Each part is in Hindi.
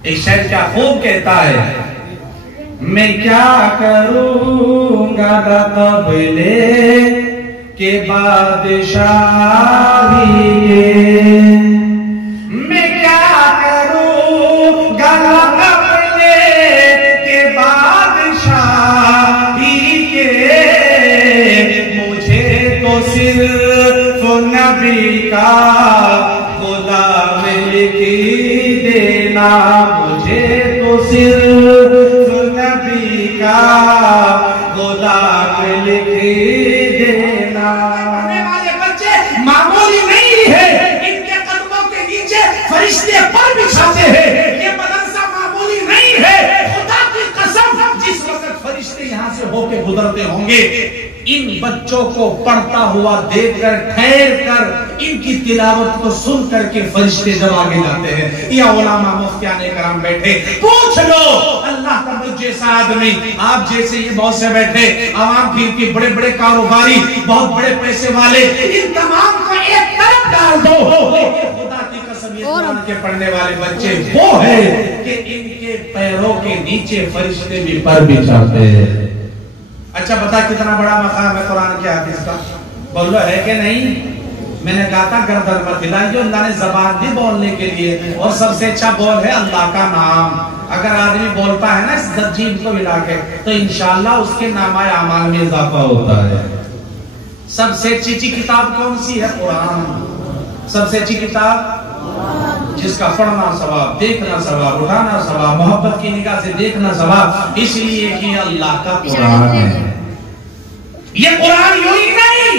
एक शायर क्या खूब कहता है, मैं क्या करूंगा तबले के बादशाही के, मैं क्या करूंगा तबले के बादशाही के, मुझे तो सिर्फ नबी का गुलाम लिख देना, मुझे तो सिर्फ नबी का गुलाम लिख देना। पढ़ने वाले बच्चे मामूली नहीं है, इनके कदमों के नीचे फरिश्ते पर बिछाते हैं। ये मदरसा मामूली नहीं है, खुदा की कसम जिस वक्त फरिश्ते यहाँ से होके गुजरते होंगे, इन बच्चों को पढ़ता हुआ देखकर ठहर कर इनकी तिलावत को सुन करके फरिश्ते जब आगे जाते हैं, या उलामा मुफ्तियाने कराम बैठे, पूछ लो अल्लाह का मुझ जैसा आदमी, आप जैसे ये बहुत से बैठे आवाम की बड़े बड़े कारोबारी, बहुत बड़े पैसे वाले, इन तमाम को एक तरफ डाल दो, खुदा की कसम ये कुरान के पढ़ने वाले बच्चे वो है कि इनके पैरों के नीचे फरिश्ते भी पर बिछाते हैं। अच्छा बता कितना बड़ा मकाम है कुरान के हाफिज का, बोलो है कि नहीं? मैंने कहा था गर्दन मत हिलाई, जो अल्लाह ने ज़बान दी बोलने के लिए, और सबसे अच्छा बोल है अल्लाह का नाम। अगर आदमी बोलता है ना इस जीभ को मिला के, तो इंशाअल्लाह उसके नामाए अमाल में इजाफा होता है। सबसे अच्छी किताब कौन सी है? कुरान। सबसे अच्छी किताब जिसका पढ़ना सवाब, देखना सवाब, उठाना सवाब, मोहब्बत की निगाह से देखना सवाब, इसलिए कि अल्लाह का कुरान है। ये कुरान यूं ही नहीं,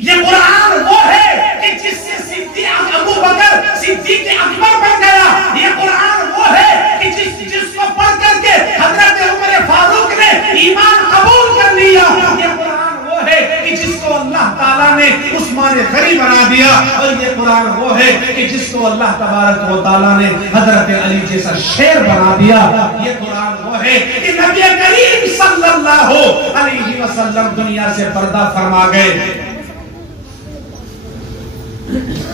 ये कुरान वो है कि जिससे सिद्दीक़ अबू बकर सिद्दीक़ अकबर बन गया। ये कुरान वो है कि जिसको पढ़ करके हजरत उमर फारूक ने ईमान कबूल कर लिया। ये कुरान वो है कि जिसको अल्लाह ताला ने उस्मान गनी बना दिया, और ये कुरान वो है कि जिसको अल्लाह तबारक व तआला ने हजरत अली जैसा शेर बना दिया। ये कुरान वो है कि नबी करीम सल्लल्लाहु अलैहि वसल्लम दुनिया से पर्दा फरमा गए।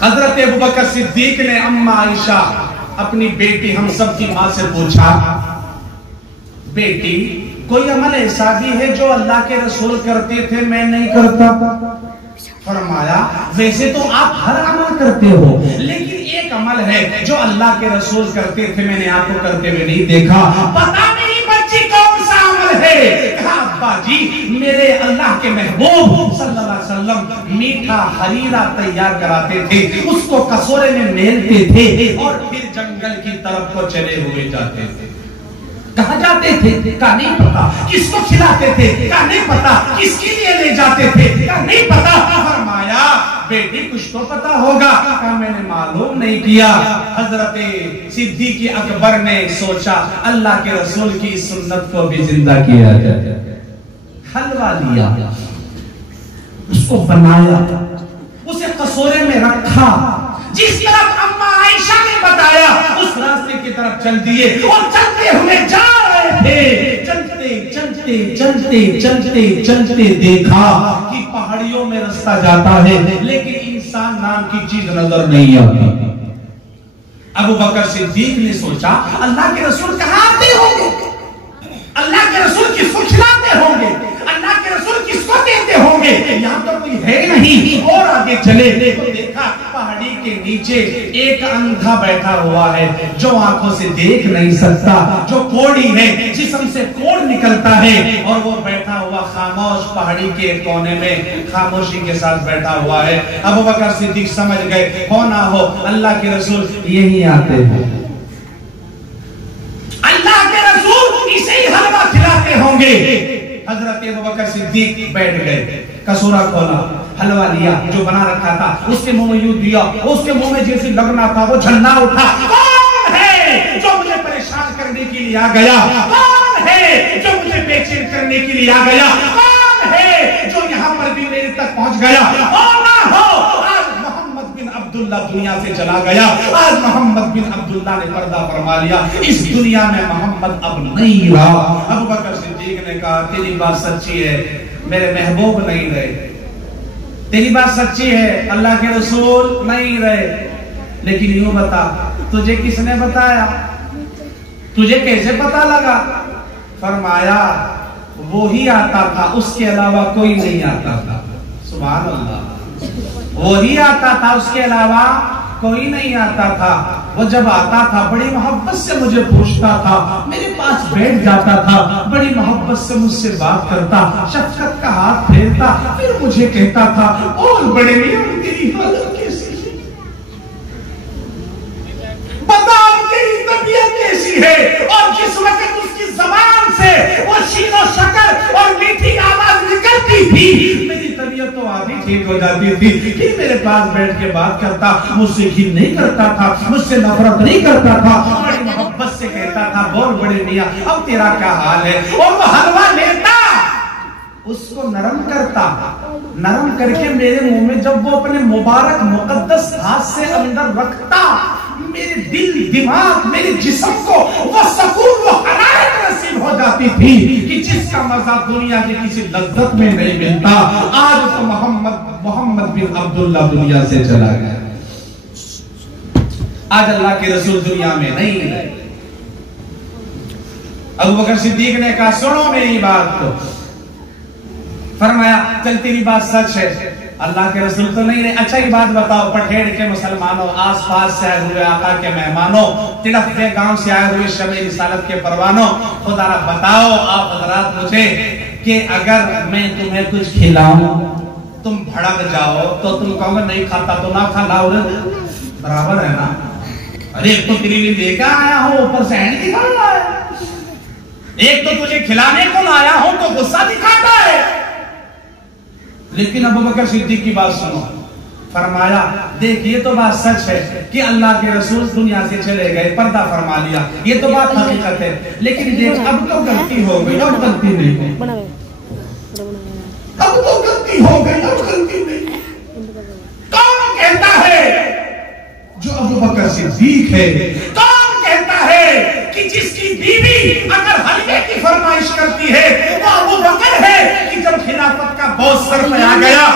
हजरत अबू बकर सिद्दीक ने अम्मा आयशा अपनी बेटी हम सब की मां से पूछा, बेटी कोई अमल ऐसा भी है जो अल्लाह के रसूल करते थे मैं नहीं करता? फरमाया वैसे तो आप हर अमल करते हो, लेकिन एक अमल है जो अल्लाह के रसूल करते थे मैंने आपको करते हुए नहीं देखा। पता मेरी बच्ची कौन सा अमल है? कहा अब्बा जी मेरे अल्लाह के महबूब सल्लल्लाहु अलैहि वसल्लम मीठा हरीरा तैयार कराते थे, उसको कटोरे में मेलते थे और फिर जंगल की तरफ को चले हुए जाते थे। कहाँ जाते थे? का नहीं पता। किसको खिलाते थे? का नहीं पता। किसके लिए ले जाते थे? का नहीं पता। फरमाया बेटी कुछ तो पता होगा। का मैंने मालूम नहीं किया। हजरत सिद्दीक़ अकबर ने सोचा अल्लाह के रसूल की सुन्नत को भी जिंदा किया जाए। हलवा लिया, उसको बनाया, उसे कटोरे में रखा, जिस तरफ अम्मा आयशा ने बताया उस रास्ते की तरफ चल दिए और चलते हुए जा रहे थे। चलते चलते चलते चलते चलते देखा कि पहाड़ियों में रास्ता जाता है, लेकिन इंसान नाम की चीज नजर नहीं आती। अबू बकर सिद्दीक ने सोचा अल्लाह के रसूल कहाँ आते होंगे? अल्लाह के रसूल किसको खिलाते होंगे? अल्लाह के रसूल किसको देते होंगे? यहाँ तो कोई है नहीं। और आगे चले तो देखा पहाड़ी के नीचे एक अंधा बैठा हुआ है जो आंखों से देख नहीं सकता, जो कोढ़ी है, जिस्म से कोढ़ निकलता है, और वो बैठा हुआ खामोश पहाड़ी के कोने में खामोशी के साथ बैठा हुआ है। अबू बकर सिद्दीक समझ गए हो ना हो अल्लाह के रसूल यही आते हैं, अल्लाह के रसूल इसे ही हलवा खिलाते होंगे। हजरत अबू बकर सिद्दीक बैठ गए, कसूरा खोला, हलवा लिया जो बना रखा था, उसके मुंह में यूं दिया, उसके मुंह में जैसे लगना था वो झल्ला उठा। कौन है जो मुझे परेशान करने के लिए आ गया? कौन है जो मुझे बेचैन करने के लिए आ गया? कौन है जो यहाँ पर भी मेरे तक पहुंच गया? अब्दुल्ला दुनिया से चला गया, आज मोहम्मद बिन अब्दुल्ला ने पर्दा फरमा लिया, इस दुनिया में मोहम्मद अब नहीं रहा। अबू बकर सिद्दीक ने कहा तेरी बात सच्ची है, मेरे महबूब नहीं रहे, तेरी बात सच्ची है, अल्लाह के रसूल नहीं रहे, लेकिन यूं बता तुझे किसने बताया? तुझे कैसे पता लगा? फरमाया वो ही आता था, उसके अलावा कोई नहीं आता था। सुभान अल्लाह। वो ही आता था, उसके अलावा कोई नहीं आता था। वो जब आता था बड़ी मोहब्बत से मुझे पूछता था, मेरे पास बैठ जाता था, बड़ी मोहब्बत से मुझसे बात करता, शफकत का हाथ फेरता, फिर मुझे कहता था और बड़े मियां तेरी हालत कैसी है, बता तेरी तबीयत कैसी है। और जिस वक्त उसकी जबान से वो शीनो शक्कर और मीठी आवाज निकलती थी, मेरी तबीयत तो आधी ठीक हो जाती थी। फिर मेरे पास बैठ के बात करता, मुझसे घिन नहीं करता था, मुझसे नफरत नहीं करता था, बड़ी मोहब्बत से कहता था बोल बड़े मियां अब तेरा क्या हाल है। और वो हलवा लेता, उसको नरम करता, नरम करके मेरे मुंह में जब वो अपने मुबारक मुकद्दस हाथ से अंदर रखता, मेरे दिल दिमाग मेरे जिस्म को वो सुकून वो हरारत नसीब हो जाती थी कि जिसका मजा दुनिया की किसी लज्जत में नहीं मिलता। आज तो मोहम्मद बिन अब्दुल्ला दुनिया से चला गया, आज अल्लाह के रसूल दुनिया में नहीं रहे। अबू बकर सिद्दीक ने कहा सुनो मेरी बात को। फरमाया चल तेरी बात सच है, अल्लाह के रसूल तो नहीं रहे। अच्छा ये बात बताओ, पठेड़ के मुसलमानों, आसपास से आए हुए आका के मेहमानों, तिड़कते गांव से आए हुए शब रिसालत के परवानों, खुदा बताओ आप हजरात मुझे कि अगर मैं तुम्हें कुछ खिलाऊं तुम भड़क जाओ तो तुम कहोगे नहीं खाता तो ना खा, लाओ बराबर है ना। अरे एक तो तेरे लिए लेकर आया हूं, ऊपर से हैंड दिखा रहा है, एक तो तुझे खिलाने को लाया हूं तो गुस्सा दिखाता है। लेकिन अबू बकर सिद्दीक की बात सुनो। फरमाया देख ये तो बात सच है कि अल्लाह के रसूल दुनिया से चले गए, पर्दा फरमा लिया, ये तो बात हकीकत है। लेकिन देख अब तो गलती हो गई, अब गलती नहीं है, अब तो गलती हो गई, अब गलती नहीं। कौन कहता है? जो अबू बकर सिद्दीक है। कौन कहता है कि जिसकी बीवी अगर हलवे की फरमाइश करती है वो अबू बकर है कि जब खिलाफत का बोझ सर में आ गया,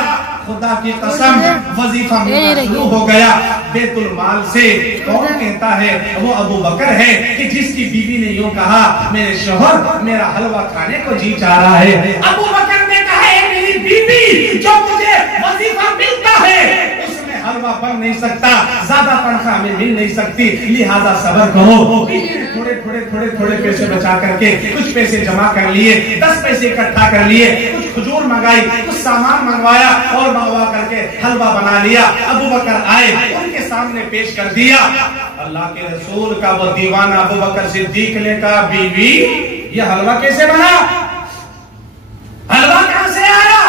खुदा की कसम वजीफा मिलना शुरू हो गया बैतुल माल से। कौन कहता है? वो अबू बकर है कि जिसकी बीवी ने यूं कहा मेरे शोहर मेरा हलवा खाने को जी चाह रहा है। अबू बकर ने कहा मेरी बीवी जो मुझे वजीफा मिलता है उसमें हलवा बन नहीं सकता, ज्यादा तनख्वाह में मिल नहीं सकती, लिहाजा सब्र करो। थोड़े थोड़े थोड़े थोड़े पैसे बचा करके कुछ पैसे जमा कर लिए, 10 पैसे इकट्ठा कर लिए, कुछ खजूर मंगाई, कुछ सामान मंगवाया और मंगवा करके हलवा बना लिया। अबू बकर आए, उनके सामने पेश कर दिया। अल्लाह के रसूल का वो दीवाना अबू बकर सिद्दीक ने कहा बीवी ये हलवा कैसे बना, हलवा कहां से आया?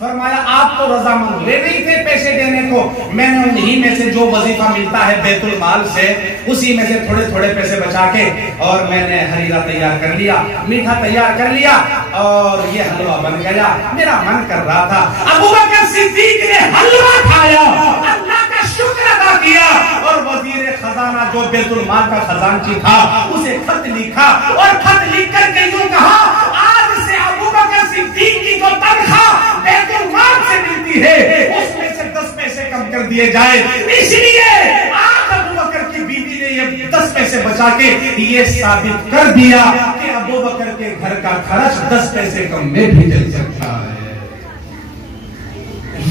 फरमाया आप तो रजामंद हुए नहीं थे पैसे देने को, मैंने उन्हीं में से जो वजीफा मिलता है बैतुल माल से उसी में से थोड़े थोड़े पैसे बचा के और मैंने हरीरा तैयार कर लिया, मीठा तैयार कर लिया और ये हलवा बन गया, मेरा मन कर रहा था। अबू बकर सिद्दीक ने हलवा खाया, अल्लाह का शुक्र अदा किया और वजीर खजाना जो बैतुल माल का खजांची था उसे खत लिखा और खत लिख करके यूं कहा आज से अबू बकर सिद्दीक की जो तनख्वाह बैतुल माल से मिलती है उसमें से 10 पैसे कम कर दिए जाए। इसलिए आज अबू बकर की बीवी ने ये 10 पैसे बचा के ये साबित कर दिया कि अबू बकर के घर का खर्च 10 पैसे कम में भी चल सकता है।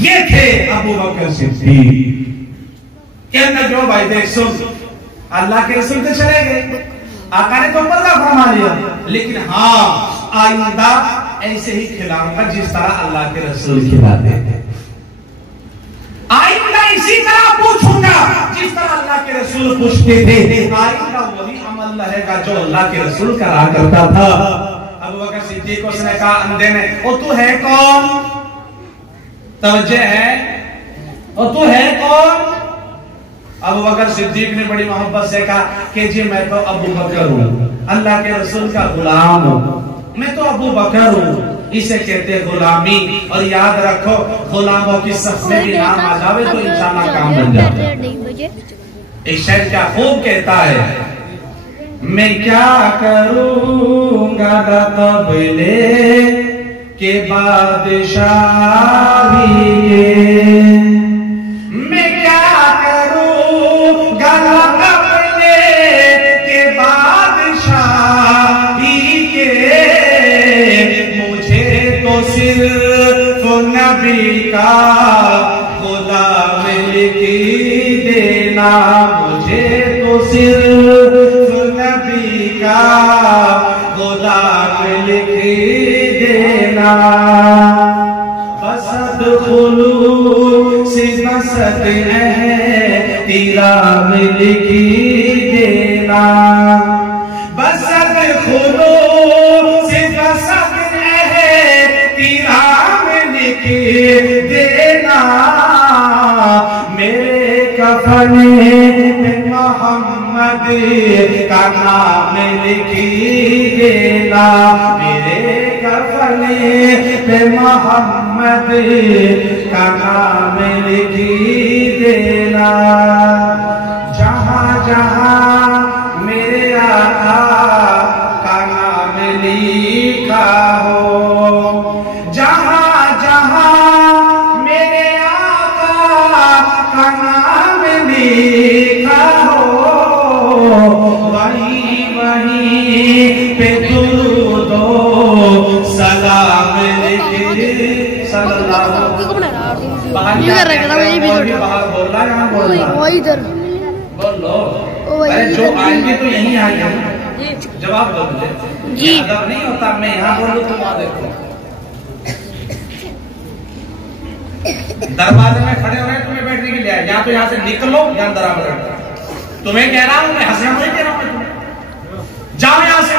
ये थे अबू बकर सिद्दीक। कहना जो भाई देख सुन, अल्लाह के रसूल तो चले गए, आका ने तो पर्दा फरमा लिया, लेकिन हाँ आइंदा ऐसे ही खिलाऊंगा जिस तरह अल्लाह के रसूल खिलाते थे, आइंदा इसी तरह पूछूंगा जिस तरह अल्लाह के रसूल पूछते थे, आइंदा वही अमल रहेगा जो अल्लाह के रसूल करा करता था। अबू बकर सिद्दीक को उसने कहा अंधे ने ओ तू है कौन, तवज्जो है, ओ तू है कौन? अबू बकर सिद्दीक ने बड़ी मोहब्बत से कहा कि जी मैं तो अबू बकर हूँ, अल्लाह के रसूल का गुलाम हूँ, मैं तो अबू बकर हूँ। इसे कहते हैं गुलामी। और याद रखो गुलामों की सफ में भी नाम आ जावे तो इंशाल्लाह काम बन जाता है। एक शायर क्या खूब कहता है, मैं क्या करूंगा कबले के बादशाही, मैं क्या करूंगा कबले के बाद नबी का गुलाम लिख देना, मुझे तो सिर्फ नबी का गुलाम लिख देना। बसद खुलूस बसद है तेरा लिख देना, बसद खुलूस बसद है तेरा लिख देना। मेरे कफने पे मोहम्मद का नाम लिख देना, मेरे कफने पे मोहम्मद का नाम लिख देना। जहाँ जहाँ मेरे आका का नाम लिखा हो, जहाँ जहाँ मेरे आका का नाम लिखा हो, वहीं वहीं पे दुरूदो सलाम लिख सल्लल्लाहु जो आएंगे तो यहीं आएंगे, जवाब दो मुझे जी। अदब नहीं होता मैं यहाँ बोलूँ तुम वहां देखो। दरवाजे में खड़े हो रहे तुम्हें बैठने के लिए, या तो यहाँ से निकलो या अंदर आ बैठो। तुम्हें कह रहा हूँ मैं, हंसना नहीं कह रहा हूँ, जाओ यहाँ से।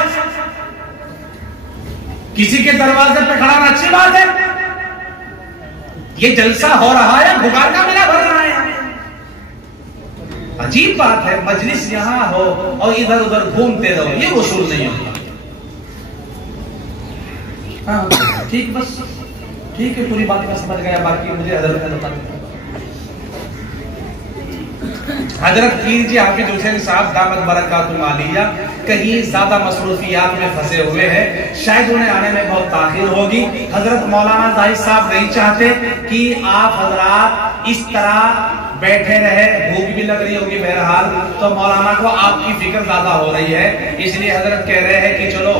किसी के दरवाजे पे खड़ा रहना अच्छी बात है, ये जलसा हो रहा है, भुगार का मेला भर रहा है। अजीब बात है, मजलिस यहां हो और इधर उधर घूमते रहो, ये उसूल नहीं होता। हाँ ठीक, बस ठीक है, पूरी बात मैं समझ गया, बाकी मुझे हजरत ने बता दिया। हजरत पीर जी हाफिज हुसैन साहब दामद बरकातुहु आलिया कहीं ज्यादा मसरूफियात में फंसे हुए हैं, शायद उन्हें आने में बहुत ताखिर होगी। हजरत मौलाना जाहिद साहब नहीं चाहते कि आप हजरात इस तरह बैठे रहे, भूख भी लग रही होगी बहरहाल, तो मौलाना को आपकी फिक्र ज्यादा हो रही है, इसलिए हजरत कह रहे हैं कि चलो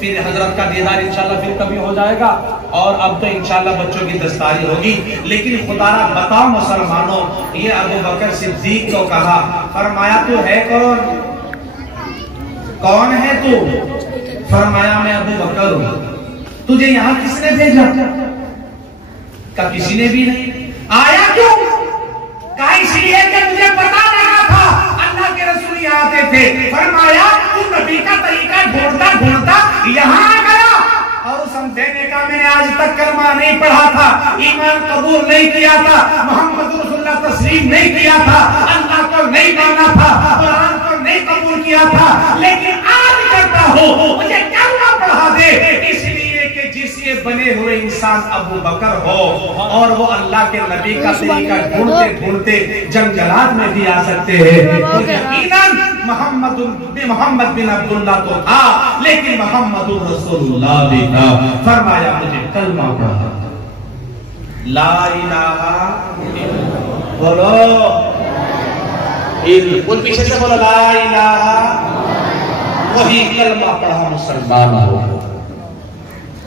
फिर हजरत का दीदार इंशाल्लाह फिर कभी हो जाएगा, और अब तो इंशाल्लाह बच्चों की दस्तारी होगी। लेकिन खुदारा बताओ मुसलमानों, ये अबू बकर सिद्दीक को कहा, फरमाया तू है कौन, कौन है तू? फरमाया मैं अबू बकर हूं। तुझे यहां किसने भेजा? का किसी ने भी नहीं। आया क्यों? कहा इसलिए कि मुझे पता लगा था अल्लाह के रसूल यहाँ आते थे। फरमाया तू नबी का तरीका ढूंढता ढूंढता यहाँ आ गया, और उस देने का मैंने आज तक कलमा नहीं पढ़ा था, ईमान कबूल नहीं किया था, मोहम्मद रसूलुल्लाह तस्लीम नहीं किया था, अल्लाह को नहीं माना था, कुरान को नहीं कबूल किया था, लेकिन आज करता हूँ, मुझे कलमा पढ़ा दे, इसलिए कि जिससे बने हुए इंसान अबू बकर हो, और वो अल्लाह के नबी का तरीका ढूंढते ढूंढते जंगलात में भी आ सकते हैं। तो यकीनन मोहम्मद बिन अब्दुल्लाह तो था, लेकिन मोहम्मद रसूलुल्लाह भी था। फरमाया मुझे कलमा पढ़ा, ला इलाहा बोलो, उन पीछे से बोलो ला इलाहा, वही कलमा पढ़ा मुसलमान हो।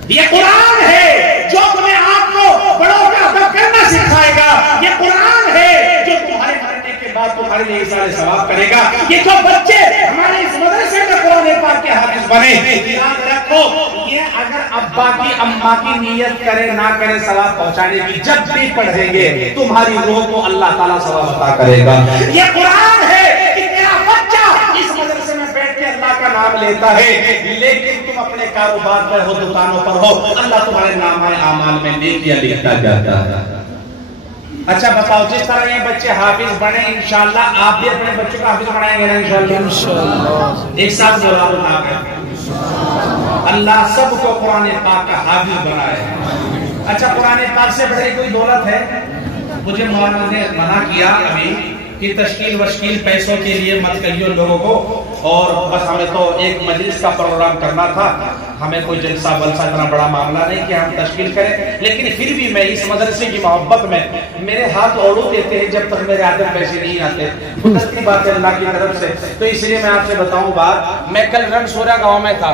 ये कुरान है जो तुम्हें आपको बड़ों का अदब करना सिखाएगा, ये कुरान है जो तुम्हारे मरने के बाद तुम्हारे लिए सारे सवाब करेगा। ये जो बच्चे हमारे इस मदरसे में कुरान पाक के हाफिज बने, याद रखो, ये अगर अब्बा की अम्मा की नियत करे ना करे सवाब पहुंचाने की, जब भी पढ़ेंगे तुम्हारी रूह को अल्लाह ताला सवाब अता करेगा। ये कुरान है कि तेरा बच्चा इस मदरसे में बैठ के अल्लाह का नाम लेता है, लेकिन तुम अपने कारोबार पर हो, दुकानों पर हो, अल्लाह तुम्हारे नाम आमाल में नेकियां लिखता जाता है। अच्छा बताओ, जिस तरह ये बच्चे हाफिज बने, इंशाल्लाह आप भी अपने बच्चों को हाफिज बनाएंगे ना? इंशाल्लाह। एक साथ बोला अल्लाह सबको कुरान पाक का हाफिज बनाए। अच्छा, कुरान पाक से बड़ी कोई दौलत है? मुझे मौलाना ने मना किया अभी कि तश्कील वश्कील पैसों के लिए मत कहियो लोगों को, और बस हमें तो एक मजलिस का प्रोग्राम करना था, हमें कोई जलसा वलसा इतना बड़ा मामला नहीं कि हम तश्कील करें। लेकिन फिर भी मैं इस मदरसे की मोहब्बत में मेरे हाथ ओढ़ू देते हैं जब तक मेरे हाथ में पैसे नहीं आते, खुदती बात है अल्लाह की तरफ से। तो इसलिए मैं आपसे बताऊं बात, मैं कल रणसोरा गाँव में था,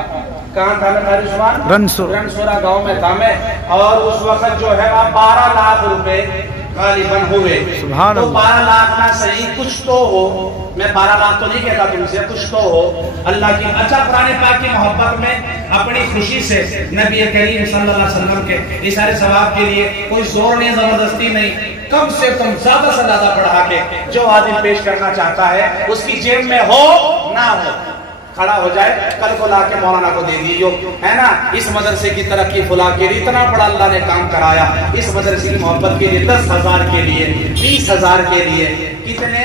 कहाँ था मैं उस्मान? रनसोरा गांव में था मैं। और उस वक्त जो है वह 12 लाख रुपए गालिबन हुए। सुभान तो अल्लाह। 12 लाख ना सही कुछ तो हो, मैं 12 लाख तो नहीं कहता तुमसे, कुछ तो हो अल्लाह की। अच्छा, कुरान पाक की मोहब्बत में अपनी खुशी से नबी करीम सल्लल्लाहु अलैहि वसल्लम के इशारे सवाब के लिए कोई जोर नहीं, जबरदस्ती नहीं, कम से कम ज्यादा से ज्यादा बढ़ा के जो आदमी पेश करना चाहता है उसकी जेब में हो ना हो, खड़ा हो जाए, कल को लाके मौलाना को दे दियो, है ना। इस मदरसे की तरक्की फुला के लिए इतना बड़ा अल्लाह ने काम कराया, इस मदरसे की मोहब्बत के लिए 10,000 के लिए, 20,000 के लिए, कितने